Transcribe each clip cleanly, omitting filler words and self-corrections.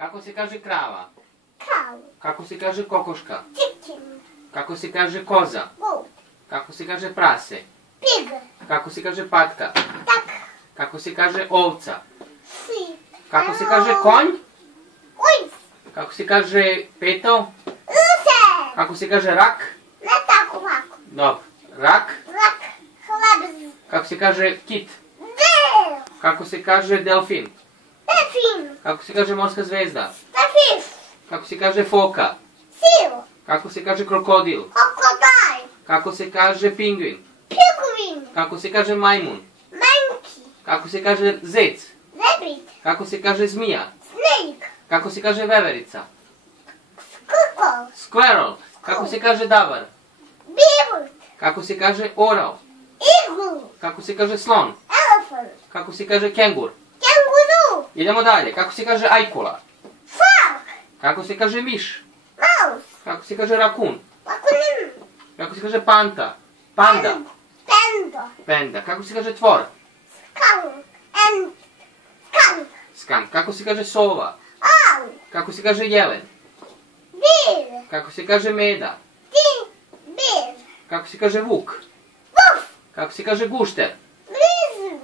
Kako se kaže krava? Cow. Kako se kaže kokoška? Chicken. Kako se kaže koza? Goat. Kako se kaže prase? Pig. Kako se kaže patka? Duck. Kako se kaže ovca? Sheep. Kako se kaže konj? Oys. Kako se kaže peto? Luse. Kako se kaže rak? Ne tako ovako. Dobro. Rak. Rak. Hlebz. Kako se kaže kit? Del. Kako se kaže delfin? Delfin. Kako se kaže morska zvezda? Fish. Kako se kaže foka? Seal. Kako se kaže krokodil? Crocodile. Kako se kaže pingvin? Penguin. Kako se kaže majmun? Monkey. Kako se kaže zec? Rabbit. Kako se kaže zmija? Snake. Kako se kaže veverica? Squirrel. Squirrel. Kako se kaže davar? Beaver. Kako se kaže orao? Eagle. Kako se kaže slon? Elephant. Kako se kaže kengur? Kangaroo. Idemo dalje. Kako se kaže ajkula? Frog. Kako se kaže miš? Mouse. Kako se kaže rakun? Raccoon. Kako se kaže panta? Panda. Panda. Penda. Kako se kaže tvor? Skunk. And skunk. Skunk. Kako se kaže sova? Owl. Kako se kaže jelen? Bear. Kako se kaže meda? Bear. Kako se kaže vuk? Wolf. Kako se kaže gušter? Lizard.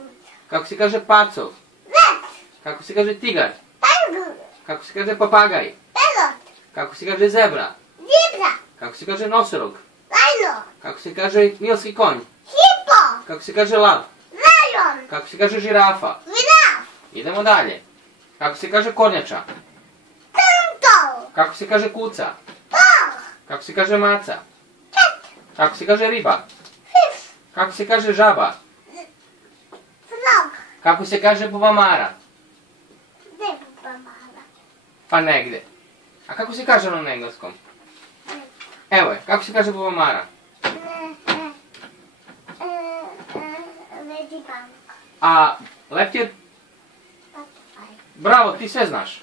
Kako se kaže pacov? Rat. Kako se kaže tigar? Tiger. Kako se kaže papagaj? Parrot. Kako se kaže zebra? Zebra. Kako se kaže nosorog? Rhino. Kako se kaže nilski konj? Hippo. Kako se kaže lav? Lion. Kako se kaže žirafa? Giraffe. Idemo dalje. Kako se kaže kornjača? Turtle. Kako se kaže kuca? Dog. Kako se kaže maca? Cat. Kako se kaže riba? Fish. Kako se kaže žaba? Frog. Kako se kaže bubamara? Zebra mala. Pa negde. A kako se kaže ono na engleskom? Evo je, kako se kaže bubamara? Ladybug. A leptir? Butterfly. Bravo, ti sve znaš.